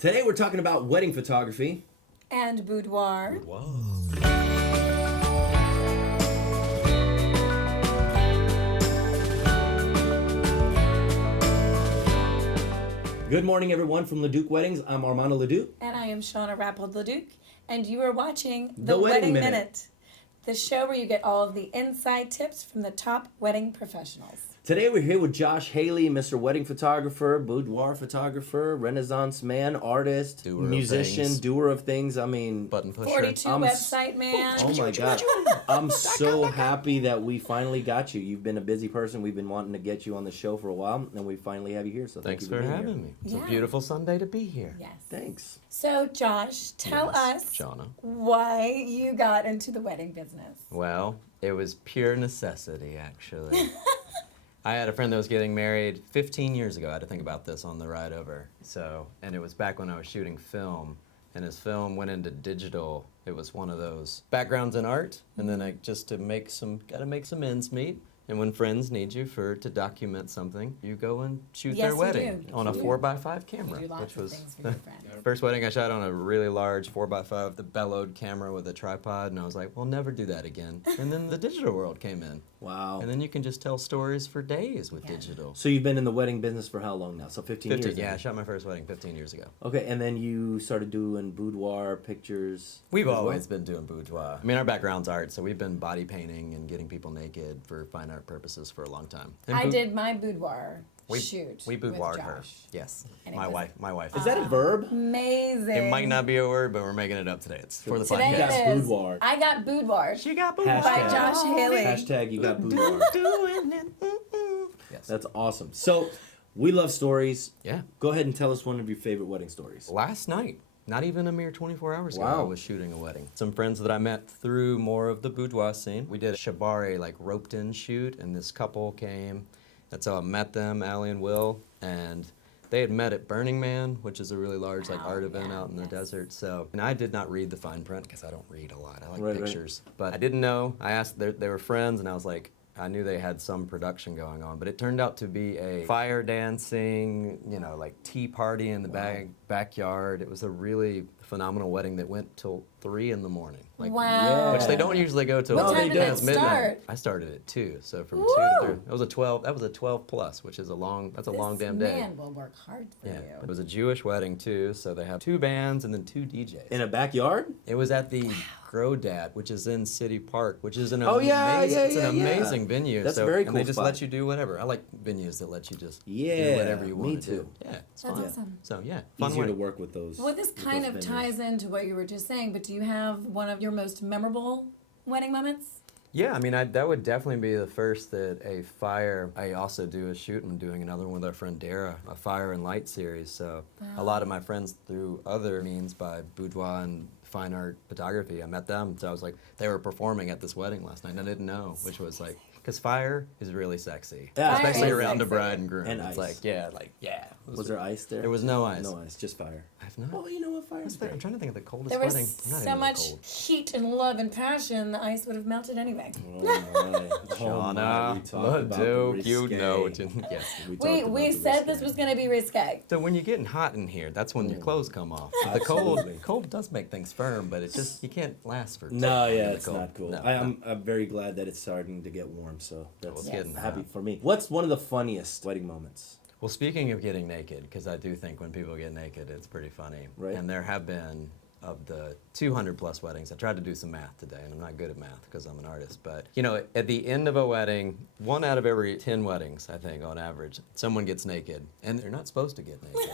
Today we're talking about wedding photography. And boudoir. Good morning, everyone, from Leduc Weddings. I'm Armando Leduc. And I am Shauna Rappold Leduc. And you are watching The Wedding Minute, the show where you get all of the inside tips from the top wedding professionals. Today we're here with Josh Hailey, Mr. Wedding Photographer, Boudoir Photographer, Renaissance man, artist, musician, doer of things. I mean, button pusher. 42 website man. Oh my God. I'm so happy that we finally got you. You've been a busy person. We've been wanting to get you on the show for a while, and we finally have you here. So Thanks thank you for being having here. me. It's Yeah. a beautiful Sunday to be here. Yes. Thanks. So, Josh, tell us Shauna. why you got into the wedding business. Well, it was pure necessity, actually. I had a friend that was getting married 15 years ago. I had to think about this on the ride over. And it was back when I was shooting film, and his film went into digital. It was one of those backgrounds in art, and then gotta make some ends meet. And when friends need you to document something, you go and shoot Yes, their you wedding do. on a You do. 4x5 camera, You do lots which of was things for your friends. first wedding I shot on a really large 4x5, the bellowed camera with a tripod, and I was like, we'll never do that again. And then the digital world came in. Wow. And then you can just tell stories for days with Yeah. digital. So you've been in the wedding business for how long now? So 15 years? Yeah, I now? shot my first wedding 15 years ago. Okay, and then you started doing boudoir pictures. We've as well? always been doing boudoir. I mean, our background's art, so we've been body painting and getting people naked for fine art purposes for a long time. And I did my boudoir shoot We with boudoired her. Josh. Yes, And it my was wife. Is that a verb? Amazing. It might not be a word, but we're making it up today. It's for the Today podcast. it is. Boudoir. I got boudoir. She got boudoir. By Josh Hailey. Hashtag you got boudoir. Doing it. Yes. That's awesome. So we love stories. Yeah. Go ahead and tell us one of your favorite wedding stories. Last night, not even a mere 24 hours ago, Wow. I was shooting a wedding. Some friends that I met through more of the boudoir scene. We did a shibari, roped in shoot, and this couple came. That's how I met them, Allie and Will, and they had met at Burning Man, which is a really large art event out in the desert. And I did not read the fine print because I don't read a lot. I like pictures. But I didn't know. I asked, they were friends, and I was like, I knew they had some production going on, but it turned out to be a fire dancing, tea party in the backyard. It was a really phenomenal wedding that went till 3 in the morning. Wow. Which they don't usually go till No, they midnight. don't. Start? I started at 2, so from Woo! 2 to 3. That was a 12. That was a 12 plus, which is a long damn day. This man will work hard for Yeah, you. it was a Jewish wedding too, so they have 2 bands and then 2 DJs. In a backyard? It was at the Grodad, which is in City Park, which is an amazing venue. That's very cool And they just spot. let you do whatever. I like venues that let you just do Yeah, whatever you want me to too. do. Yeah, it's That's fun. awesome. So yeah, fun Easier to wedding. work with those. Well, this with kind those of venues. ties into what you were just saying, but do you have one of your most memorable wedding moments? Yeah, I mean, that would definitely be the first that a fire. I also do a shoot. I'm doing another one with our friend Dara, a fire and light series. So a lot of my friends through other means by boudoir and fine art photography, I met them. So I was like, they were performing at this wedding last night, and I didn't know, which was like, because fire is really sexy, Yeah. especially Fire is around a sexy. bride and groom. And it's ice. like, yeah. Was there ice there? There was no ice. No ice, just fire. I've not. Oh, you know what? Fire's I'm great. trying to think of the coldest There was wedding. I'm not so into the much cold. heat and love and passion, the ice would have melted anyway. Oh, my. Oh, my. We talked about the risque. Yes. We talked about We the said this risque. was going to be risque. So when you're getting hot in here, that's when your clothes come off. The Absolutely. cold does make things firm, but it's just, you can't last for No, in yeah, the it's cold. not cool. No, I'm very glad that it's starting to get warm, so that's it's getting happy hot. for me. What's one of the funniest wedding moments? Well, speaking of getting naked, because I do think when people get naked, it's pretty funny. Right. And there have been, of the 200 plus weddings, I tried to do some math today, and I'm not good at math because I'm an artist, but at the end of a wedding, 1 out of every 10 weddings, I think, on average, someone gets naked, and they're not supposed to get naked.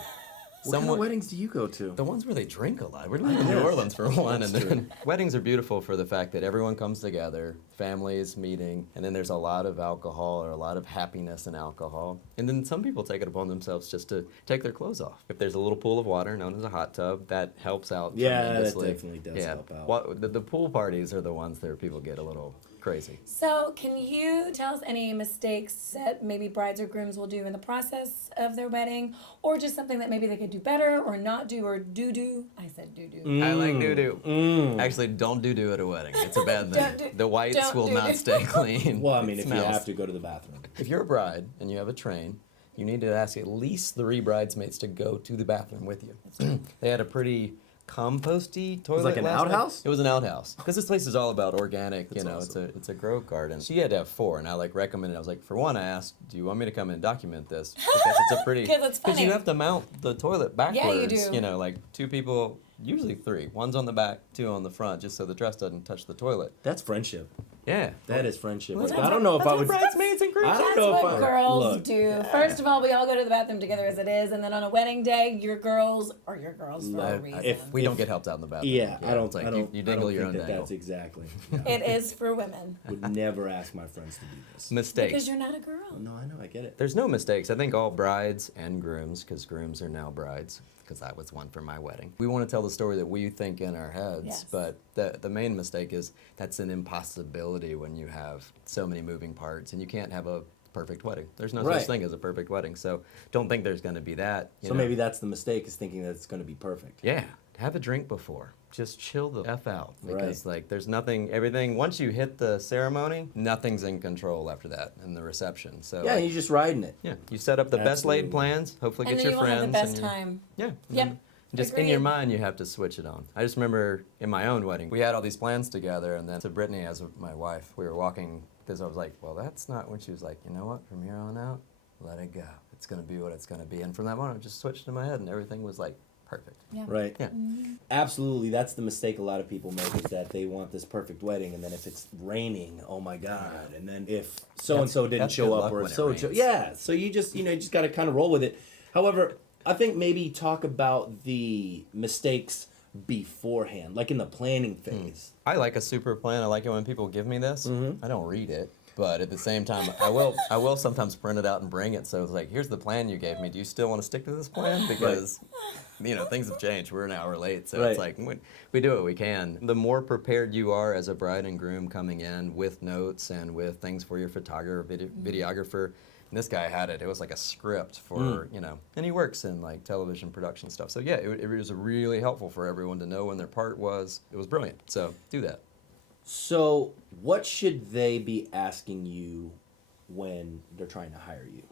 What kind of weddings do you go to? The ones where they drink a lot. We're doing in New Orleans for one. And then weddings are beautiful for the fact that everyone comes together, families meeting, and then there's a lot of alcohol or a lot of happiness in alcohol. And then some people take it upon themselves just to take their clothes off. If there's a little pool of water known as a hot tub, that helps out tremendously. That definitely does help out. The pool parties are the ones that people get a little crazy. So, can you tell us any mistakes that maybe brides or grooms will do in the process of their wedding, or just something that maybe they could do better or not do or do? I said do. I like doo-doo. Actually, don't doo-doo at a wedding. It's a bad thing. The whites will not stay clean. Well, I mean, It if you smells. have to go to the bathroom. If you're a bride and you have a train, you need to ask at least 3 bridesmaids to go to the bathroom with you. They had a pretty composty toilet. It was like an last night. outhouse? It was an outhouse. Because this place is all about organic, That's you know, awesome. it's a grow garden. She had to have 4, and I like recommended, I was like, for one, I asked, do you want me to come and document this? Because it's a pretty, 'Cause it's funny. you have to mount the toilet backwards. do. You know, like 2 people, usually 3. One's on the back, 2 on the front, just so the dress doesn't touch the toilet. That's friendship. Yeah. That is friendship. Well, Like, I don't know if That's I what would. bridesmaids and grooms I don't That's know if what I girls look. do. First of all, we all go to the bathroom together as it is, and then on a wedding day, your girls are your girls for a reason. if- We don't get helped out in the bathroom. Yeah, I don't. It's like I don't. you I dingle don't your think own that dangle. that's exactly. Yeah. It is for women. Would never ask my friends to do this. Mistakes. Because you're not a girl. No, I know. I get it. There's no mistakes. I think all brides and grooms, because grooms are now brides, because that was one for my wedding. We want to tell the story that we think in our heads, Yes. but the main mistake is that's an impossibility when you have so many moving parts and you can't have a perfect wedding. There's no Right. such thing as a perfect wedding, so don't think there's going to be that. You So know? maybe that's the mistake, is thinking that it's going to be perfect. Yeah, have a drink before. Just chill the F out. Because, Right. like, there's nothing, everything, once you hit the ceremony, nothing's in control after that and the reception. So, Yeah, like, you're just riding it. yeah, you set up the best laid Absolutely. plans, hopefully And get then your you will friends. have the best and your- time. Yeah. Yep. and just in your Agreed. mind, you have to switch it on. I just remember in my own wedding, we had all these plans together, and then to Brittany, as my wife, we were walking, because I was like, well, that's not when she was like, you know what, from here on out, let it go. It's going to be what it's going to be. And from that moment, it just switched in my head, and everything was like perfect. Yeah. Right. Yeah. Absolutely. That's the mistake a lot of people make, is that they want this perfect wedding, and then if it's raining, oh my God. And then if so and so didn't That's show good up, luck or when if it so and so, rains. yeah. So you just got to kind of roll with it. However, I think maybe talk about the mistakes beforehand, like in the planning phase. I like a super plan. I like it when people give me this. Mm-hmm. I don't read it, but at the same time, I will sometimes print it out and bring it. So it's like, here's the plan you gave me. Do you still want to stick to this plan? Because things have changed. We're an hour late, so it's Right. like we do what we can. The more prepared you are as a bride and groom coming in with notes and with things for your photographer, videographer. And this guy had it. It was like a script for, and he works in like television production stuff. So yeah, it was really helpful for everyone to know when their part was. It was brilliant. So do that. So what should they be asking you when they're trying to hire you?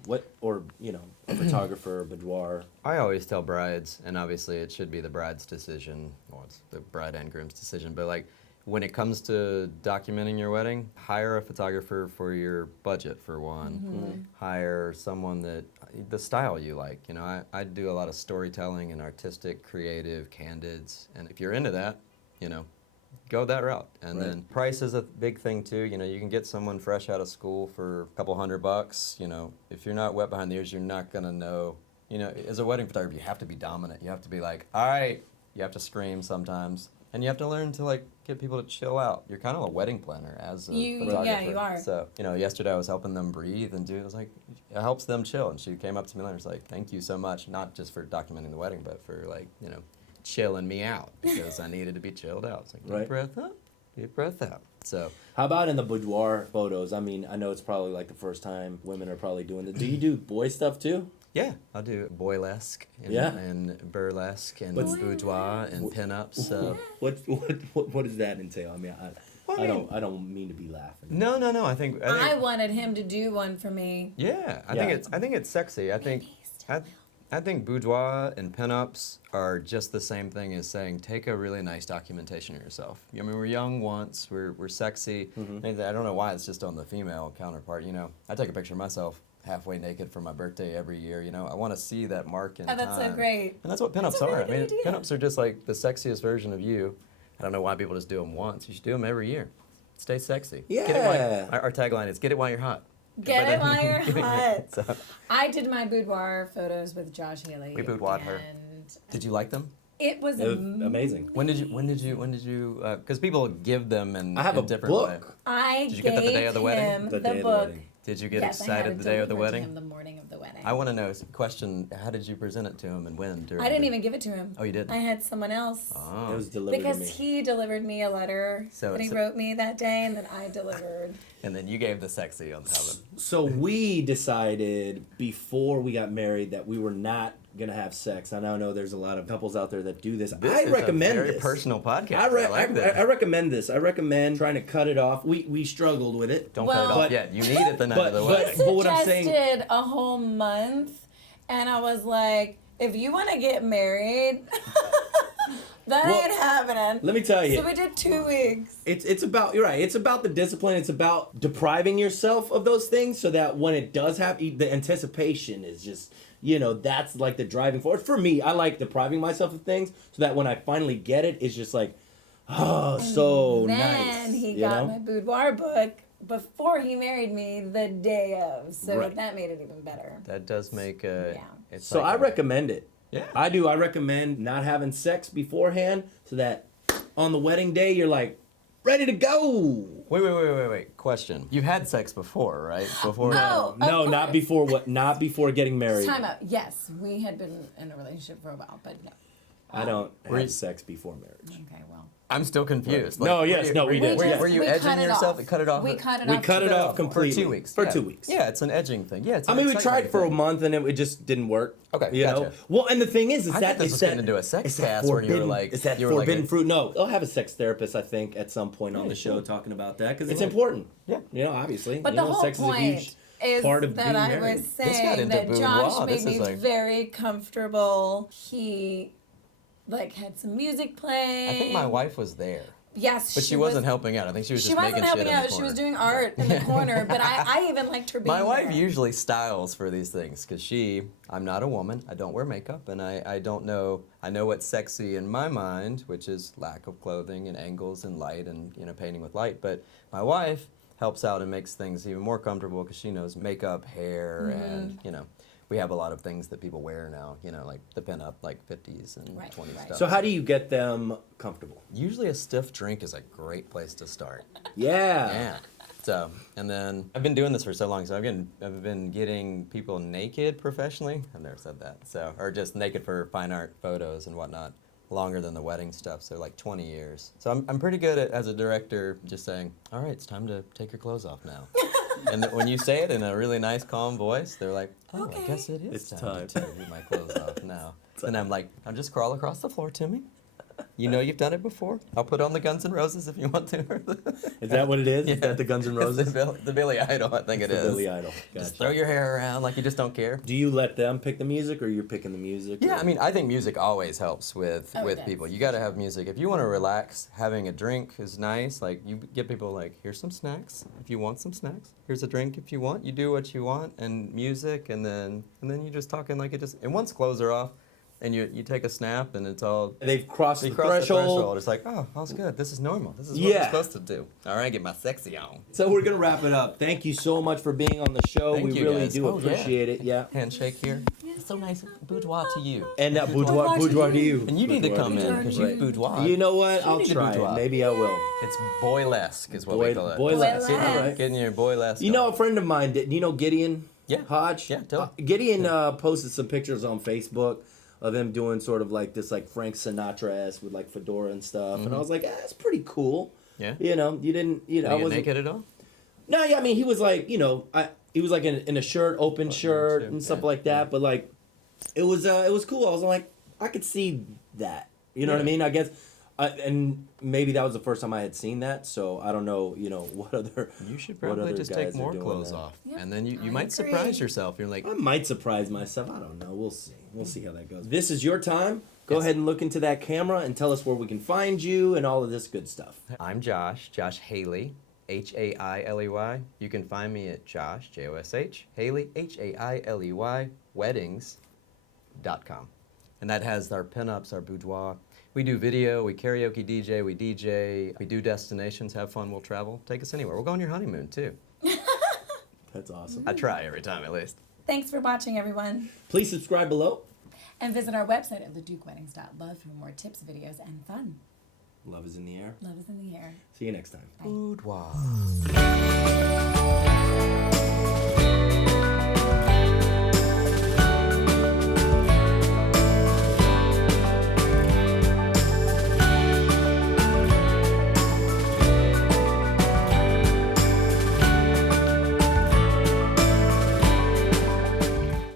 A photographer, a boudoir. I always tell brides, and obviously it should be the bride's decision, well, it's the bride and groom's decision, but like when it comes to documenting your wedding, hire a photographer for your budget, for one. Hire someone the style you like. I do a lot of storytelling and artistic, creative, candids, and if you're into that, go that route. And Right. then price is a big thing too. You can get someone fresh out of school for a couple $100. If you're not wet behind the ears, you're not gonna know. As a wedding photographer, you have to be dominant. You have to be like, all right. You have to scream sometimes, and you have to learn to like get people to chill out. You're kind of a wedding planner as a photographer. Yeah, you are. So yesterday I was helping them breathe and do. It was like it helps them chill, and she came up to me later and was like, "Thank you so much, not just for documenting the wedding, but for like chilling me out, because I needed to be chilled out." It's like, Right. deep breath up, deep breath out. So How about in the boudoir photos? I mean, I know it's probably like the first time women are probably doing it. Do you do boy stuff too? yeah, I'll do boylesque and, Yeah. and burlesque and What's- boudoir and pinups. So What does that entail? I mean, I don't mean to be laughing. no. I think I wanted him to do one for me. yeah. I Yeah. think it's sexy. I think boudoir and pinups are just the same thing as saying take a really nice documentation of yourself. I mean, we're young once, we're sexy. Mm-hmm. And I don't know why it's just on the female counterpart. I take a picture of myself halfway naked for my birthday every year. I want to see that mark in Oh, that's so time. great. And that's what pinups That's a are. really I mean, good idea. pinups are just like the sexiest version of you. I don't know why people just do them once. You should do them every year. Stay sexy. Get it Yeah. our tagline is "Get it while you're hot." Get it while you're Get it- hot. So, I did my boudoir photos with Josh Hailey. We boudoired her. and did you like them? It was It was amazing. When did you? Because people give them in I have a a different way. book. I Did you gave get that the day of the wedding? him The the, day of the book. wedding. Did you get Yes, I had excited it the day of the delivered to wedding? him the morning of the wedding. I want to know. Question: how did you present it to him and when? I didn't even give it to him. Oh, you didn't? I had someone else. Oh. It was delivered to Because me. he delivered me a letter So that he it's- wrote me that day, and then I delivered. And then you gave the sexy on top of it. So we decided before we got married that we were not gonna have sex. I now know there's a lot of couples out there that do this. This I is recommend a very this. personal podcast. I like this. I recommend this. I recommend trying to cut it off. We struggled with it. Don't cut it Well- off yet. You need it the night of the but- wedding. but what I'm saying- Suggested a whole month, and I was like, if you want to get married, that Well, ain't happening. Let me tell you. So we did 2 weeks. It's about, you're right, it's about the discipline. It's about depriving yourself of those things so that when it does happen, the anticipation is just, that's like the driving force. For me, I like depriving myself of things so that when I finally get it, it's just like, oh, so Then nice. he you got know? my boudoir book before he married me the day of. So Right. that made it even better. That does make a. Yeah. It's So like I a- recommend it. Yeah. I do. I recommend not having sex beforehand so that on the wedding day, you're like, ready to go. Wait. Question. You've had sex before, right? Before. Oh, No, of not course. before what? Not before getting married. Time out. Yes, we had been in a relationship for a while, but no. I don't Were you- have sex before marriage. Okay, well. I'm still confused. No, were yes, you- no, were we you- did, Were, yes. were you We edging cut it yourself? off. Cut it off. We cut it We off. cut it off For completely. 2 weeks. For yeah. 2 weeks. Yeah, it's an edging thing. Yeah, it's. I an mean, we excitement tried for a thing. month and it just didn't work. Okay, you know. gotcha. Well, and the thing is I that thought this it's was that getting into a sex it's that cast where you were forbidden- like- it's that you were like forbidden a- fruit. No, they'll have a sex therapist, I think, at some point on Yeah, the show sure. talking about that because it's important. Yeah. Obviously. But you the know, whole sex is a huge point is part of that being I married. was got saying into that boudoir. Josh This made is me like- very comfortable. He had some music playing. I think my wife was there, Yes, but she wasn't helping out. I think she was She just wasn't making helping shit in out. the She was corner. doing art in the corner. But I even liked her being My wife there. usually styles for these things because I'm not a woman. I don't wear makeup, and I don't know. I know what's sexy in my mind, which is lack of clothing and angles and light and painting with light. But my wife helps out and makes things even more comfortable because she knows makeup, hair, and we have a lot of things that people wear now. Like the pinup, like 50s and Right, 20s right. stuff. So how do you get them comfortable? Usually a stiff drink is a great place to start. Yeah. Yeah. So, and then I've been doing this for so long, so I've been getting people naked professionally. I've never said that. So, or just naked for fine art photos and whatnot, longer than the wedding stuff. So, like 20 years. So I'm pretty good at, as a director, just saying, all right, it's time to take your clothes off now. And when you say it in a really nice, calm voice, they're like, oh, Okay. I guess it is It's time time. to take my clothes off now. And I'm like, I'll just crawl across the floor to me. You know you've done it before. I'll put on the Guns N' Roses if you want to. Is that what it is? Yeah. Is that the Guns N' It's Roses? the Billy Idol, I think it The is. Billy Idol. Just Gotcha. throw your hair around like you just don't care. Do you let them pick the music or you're picking the music? Yeah, or- I mean, I think music always helps with Oh, it does. people. You got to have music. If you want to relax, having a drink is nice. Like, you get people like, here's some snacks if you want some snacks. Here's a drink if you want. You do what you want, and music, and then you're just talking like it just. And once clothes are off, and you take a snap, and it's all. They've crossed You the cross the threshold. threshold. It's like, oh, all's good. This is normal. This is what Yeah. we're supposed to do. All right, get my sexy on. So we're gonna wrap it up. Thank you so much for being on the show. Thank we you, really guys. do Oh, yeah. appreciate it. Yeah. Handshake here. It's so nice. Boudoir to you. And that Boudoir boudoir to to you. you. And you need to Boudoir come in Boudoir because to you you. boudoir. You know what? I'll need to try it. boudoir. Maybe I will. It's boylesque is what we call it. Boylesque. Boylesque. All right. Getting your boylesque. You know, on. a friend of mine did. You know Gideon Yeah. Hodge? Yeah, totally. Gideon posted some pictures on Facebook of him doing sort of like this, like Frank Sinatra-esque with like fedora and stuff. And I was like, that's pretty cool. Yeah. You know, you didn't. You know, Are I you wasn't. naked at all? No, yeah, I mean, he was like, he was like in a shirt, open shirt, too, and stuff yeah, like that. But like, it was cool. I was like, I could see that. You know what I Yeah. mean? I guess, and maybe that was the first time I had seen that. So I don't know, what other. You should what probably other just guys take are more doing clothes that. off. Yeah, And then you I might agree. surprise yourself. You're like, I might surprise myself. I don't know. We'll see. We'll see how that goes. This is your time. Go Yes. ahead and look into that camera and tell us where we can find you and all of this good stuff. I'm Josh Hailey, Hailey. You can find me at Josh, Josh, Hailey, Hailey, weddings.com. And that has our pinups, our boudoir. We do video, we karaoke DJ, we DJ, we do destinations, have fun, we'll travel. Take us anywhere. We'll go on your honeymoon too. That's awesome. I try every time at least. Thanks for watching, everyone. Please subscribe below. And visit our website at leducweddings.love for more tips, videos, and fun. Love is in the air. Love is in the air. See you next time. Boudoir.